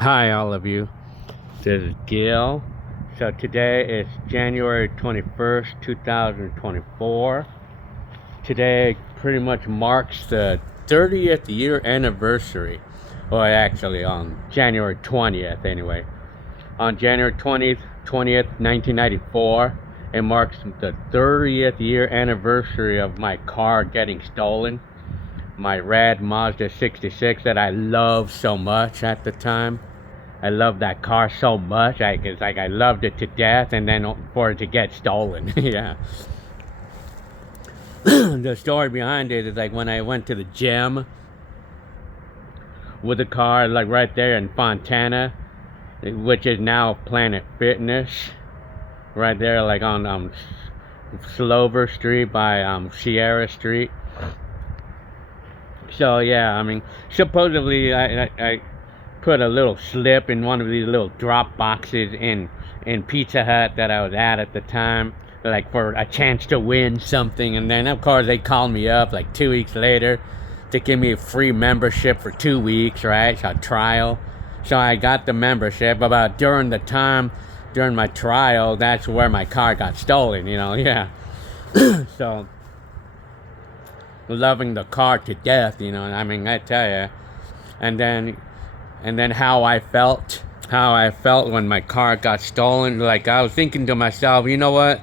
Hi, all of you. This is Gil. So today is January 21st, 2024. Today pretty much marks the 30th year anniversary. Well, actually, on January 20th, anyway. On January 20th, 1994, it marks the 30th year anniversary of my car getting stolen. My red Mazda 66 that I loved so much at the time. I loved that car so much. It's like I loved it to death, and then for it to get stolen. Yeah. The story behind it is like when I went to the gym with the car, like right there in Fontana, which is now Planet Fitness, right there, like on Slover Street by Sierra Street. So yeah, I mean, supposedly I put a little slip in one of these little drop boxes in Pizza Hut that I was at the time, like for a chance to win something. And then of course they called me up like 2 weeks later to give me a free membership for 2 weeks, right? So a trial. So I got the membership. About during my trial, that's where my car got stolen. Yeah. So loving the car to death, I mean, I tell you. And then how I felt when my car got stolen. Like, I was thinking to myself, you know what?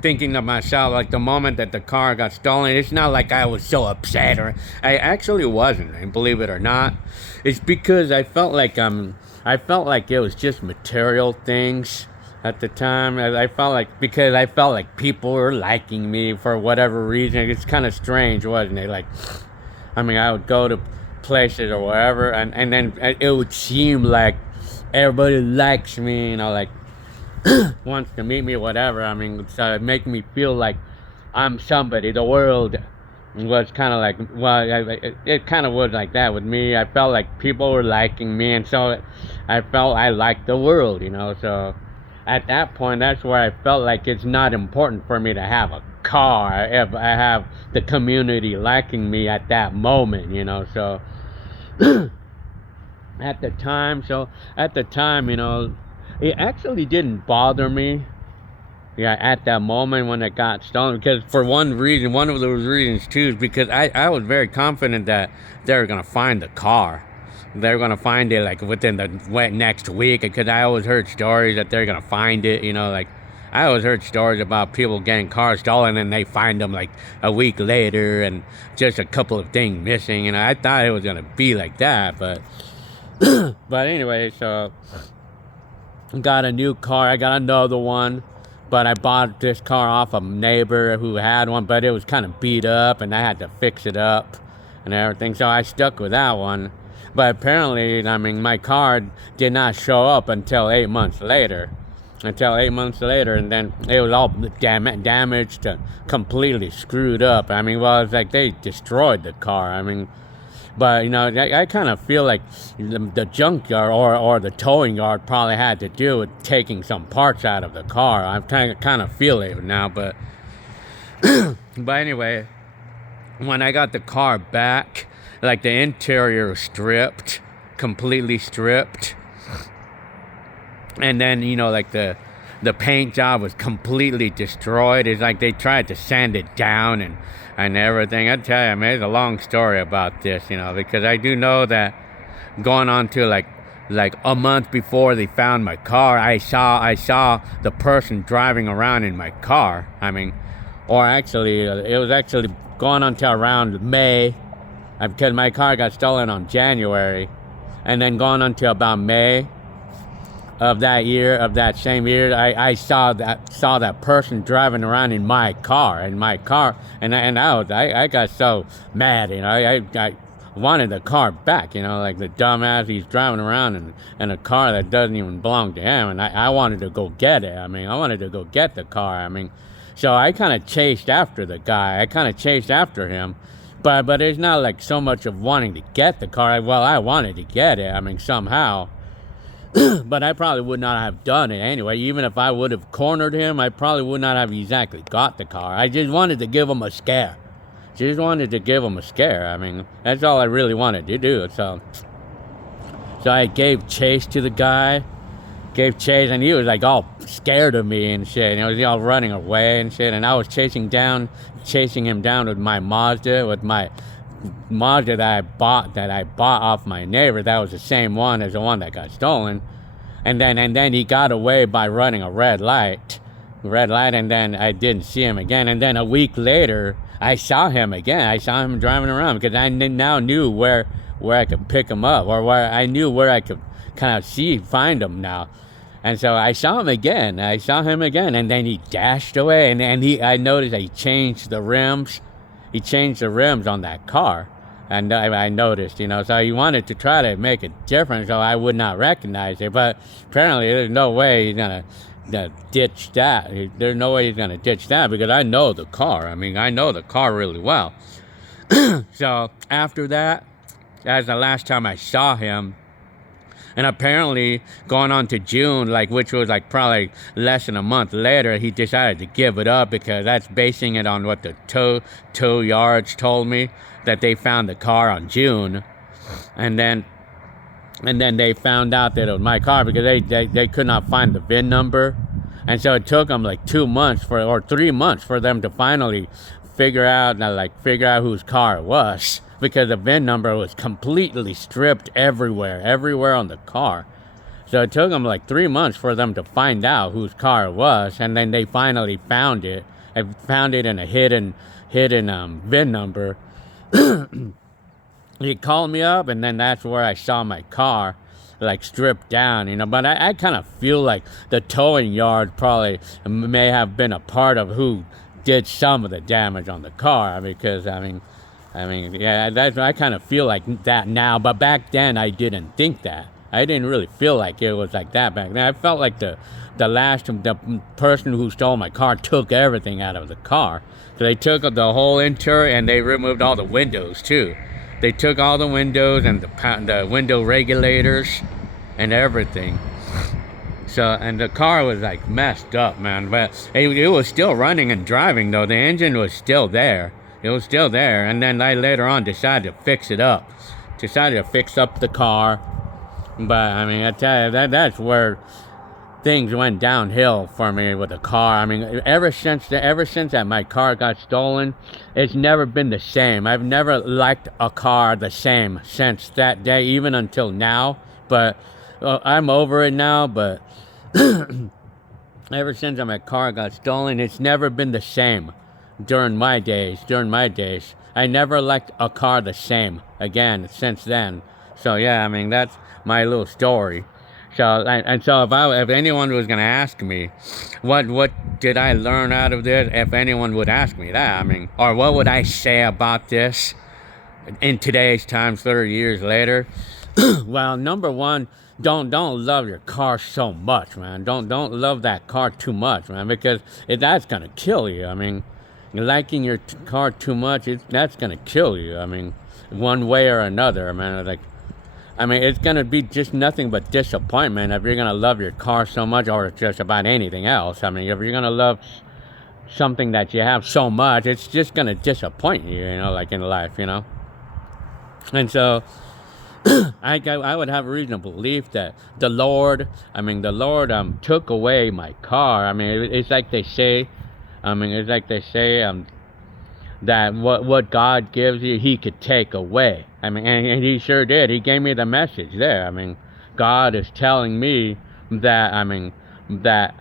Thinking to myself, like, the moment that the car got stolen, it's not like I was so upset, or I actually wasn't, and believe it or not. It's because I felt like it was just material things at the time. I felt like, because I felt like people were liking me for whatever reason. It's kind of strange, wasn't it? Like, I mean, I would go to places or wherever, and then it would seem like everybody likes me, like wants to meet me, whatever. I mean, so it make me feel like I'm somebody. The world was kind of like, well, it kind of was like that with me. I felt like people were liking me, and so I felt I liked the world, so at that point, that's where I felt like it's not important for me to have a car if I have the community liking me at that moment, so at the time, it actually didn't bother me, yeah, at that moment when it got stolen, because for one of those reasons too, is because I was very confident that they were gonna find the car. They're gonna find it like within the next week, because I always heard stories that they're gonna find it. Like, I always heard stories about people getting cars stolen and they find them like a week later and just a couple of things missing. I thought it was gonna be like that, but but anyway, so got a new car. I got another one, but I bought this car off a neighbor who had one, but it was kind of beat up and I had to fix it up and everything. So I stuck with that one. But apparently, I mean, my car did not show up until 8 months later. And then it was all damaged, completely screwed up. I mean, well, it's like they destroyed the car. I mean, but I kind of feel like the junkyard or the towing yard probably had to do with taking some parts out of the car. I kind of feel it now, but but anyway, when I got the car back, like, the interior was stripped, completely stripped, and then like the paint job was completely destroyed. It's like they tried to sand it down and everything. I tell you, man, it's a long story about this, because I do know that going on to like a month before they found my car, I saw the person driving around in my car. I mean, or actually, it was actually going on to around May, because my car got stolen on January, and then going on to about May of that same year, I saw that person driving around in my car, and I got so mad, I wanted the car back, like the dumbass, he's driving around in a car that doesn't even belong to him, and I wanted to go get it. I mean, I wanted to go get the car. I mean, so I kind of chased after the guy. I kind of chased after him, but it's not like so much of wanting to get the car. Well, I wanted to get it, I mean, somehow. But I probably would not have done it anyway. Even if I would have cornered him, I probably would not have exactly got the car. I just wanted to give him a scare. I mean, that's all I really wanted to do. So So I gave chase to the guy, gave chase, and he was like all scared of me and shit. And he was all running away and shit. And I was chasing him down with my Mazda, that I bought off my neighbor. That was the same one as the one that got stolen. And then he got away by running a red light, and then I didn't see him again. And then a week later, I saw him again. I saw him driving around because I now knew where I could pick him up, or where I knew where I could kind of find him now. And so I saw him again, and then he dashed away, and I noticed he changed the rims. He changed the rims on that car, and I noticed, so he wanted to try to make it different so I would not recognize it, but apparently there's no way he's gonna ditch that. There's no way he's gonna ditch that because I know the car. I mean, I know the car really well. So after that, that's the last time I saw him. And apparently, going on to June, which was probably less than a month later, he decided to give it up because that's basing it on what the tow yards told me, that they found the car on June, and then they found out that it was my car because they could not find the VIN number, and so it took them 2 months or 3 months for them to finally figure out whose car it was, because the VIN number was completely stripped everywhere on the car. So it took them 3 months for them to find out whose car it was, and then they finally found it. I found it in a hidden VIN number. He called me up, and then that's where I saw my car stripped down, but I kind of feel like the towing yard probably may have been a part of who did some of the damage on the car, because I mean, yeah, I kind of feel like that now, but back then I didn't think that. I didn't really feel like it was like that back then. I felt like the person who stole my car took everything out of the car. So they took the whole interior, and they removed all the windows too. They took all the windows and the window regulators and everything. So, and the car was messed up, man, but it was still running and driving though. The engine was still there. It was still there, and then I later on decided to fix it up. Decided to fix up the car. But I mean, I tell you, that's where things went downhill for me with the car. I mean, ever since that my car got stolen, it's never been the same. I've never liked a car the same since that day, even until now. But I'm over it now. But ever since my car got stolen, it's never been the same. During my days, I never liked a car the same again since then. So yeah, I mean, that's my little story. So if anyone was gonna ask me, what did I learn out of this? If anyone would ask me that, I mean, or what would I say about this in today's times, 30 years later? Well, number one, don't love your car so much, man. Don't love that car too much, man, because that's gonna kill you. I mean, liking your car too much, that's gonna kill you. I mean, one way or another, man. It's gonna be just nothing but disappointment if you're gonna love your car so much, or just about anything else. I mean, if you're gonna love something that you have so much, it's just gonna disappoint you, in life, And so I would have reason to believe that the Lord took away my car. I mean, it's like they say. That what God gives you, He could take away. I mean, and He sure did. He gave me the message there. I mean, God is telling me that, that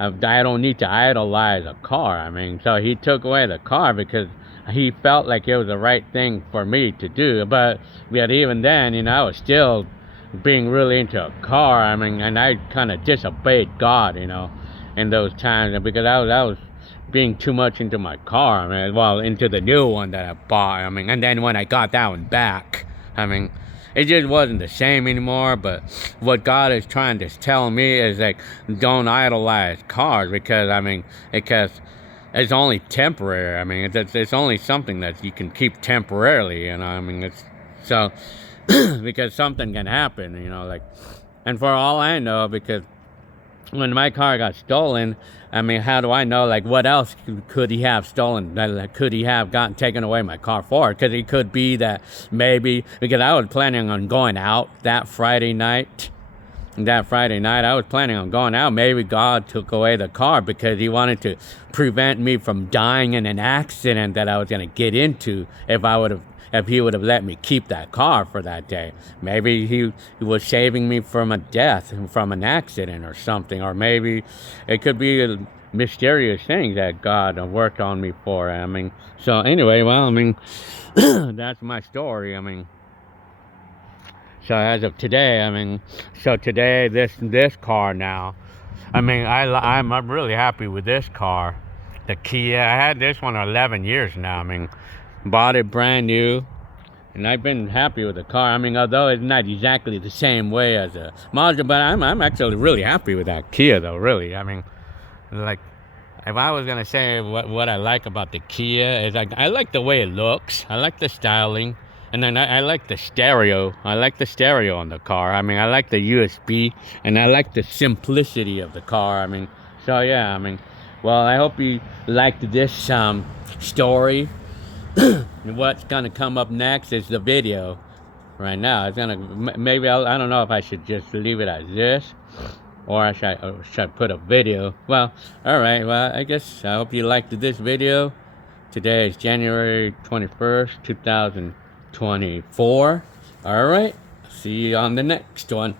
I don't need to idolize a car. I mean, so He took away the car because He felt like it was the right thing for me to do. But even then, I was still being really into a car. I mean, and I kind of disobeyed God, in those times, because I was being too much into my car. Into the new one that I bought. And then when I got that one back, it just wasn't the same anymore. But what God is trying to tell me is don't idolize cars, because it's only temporary. It's only something that you can keep temporarily. It's so because something can happen. And for all I know, because when my car got stolen, I mean, how do I know, like, what else could he have stolen? Like, could he have gotten taken away my car for? Because it could be that maybe, because I was planning on going out that Friday night. That Friday night, I was planning on going out. Maybe God took away the car because he wanted to prevent me from dying in an accident that I was going to get into if he would have let me keep that car for that day. Maybe he was saving me from a death, from an accident or something. Or maybe it could be a mysterious thing that God worked on me for. I mean, so anyway, well, I mean, that's my story. I mean, so as of today, I mean, so today, this car now, I mean, I'm really happy with this car, the Kia. I had this one 11 years now. I mean, bought it brand new, and I've been happy with the car. I mean, although it's not exactly the same way as a Mazda, but I'm actually really happy with that Kia, though. Really, I mean, like, if I was gonna say what I like about the Kia is, like, I like the way it looks. I like the styling. And then I like the stereo. I like the stereo on the car. I mean, I like the USB, and I like the simplicity of the car. I mean, so yeah, I mean, well, I hope you liked this story. What's gonna come up next is the video. Right now, it's gonna, maybe I don't know if I should just leave it as this, or I should put a video. Well, all right. Well, I guess I hope you liked this video. Today is January 21st, 2024. All right. See you on the next one.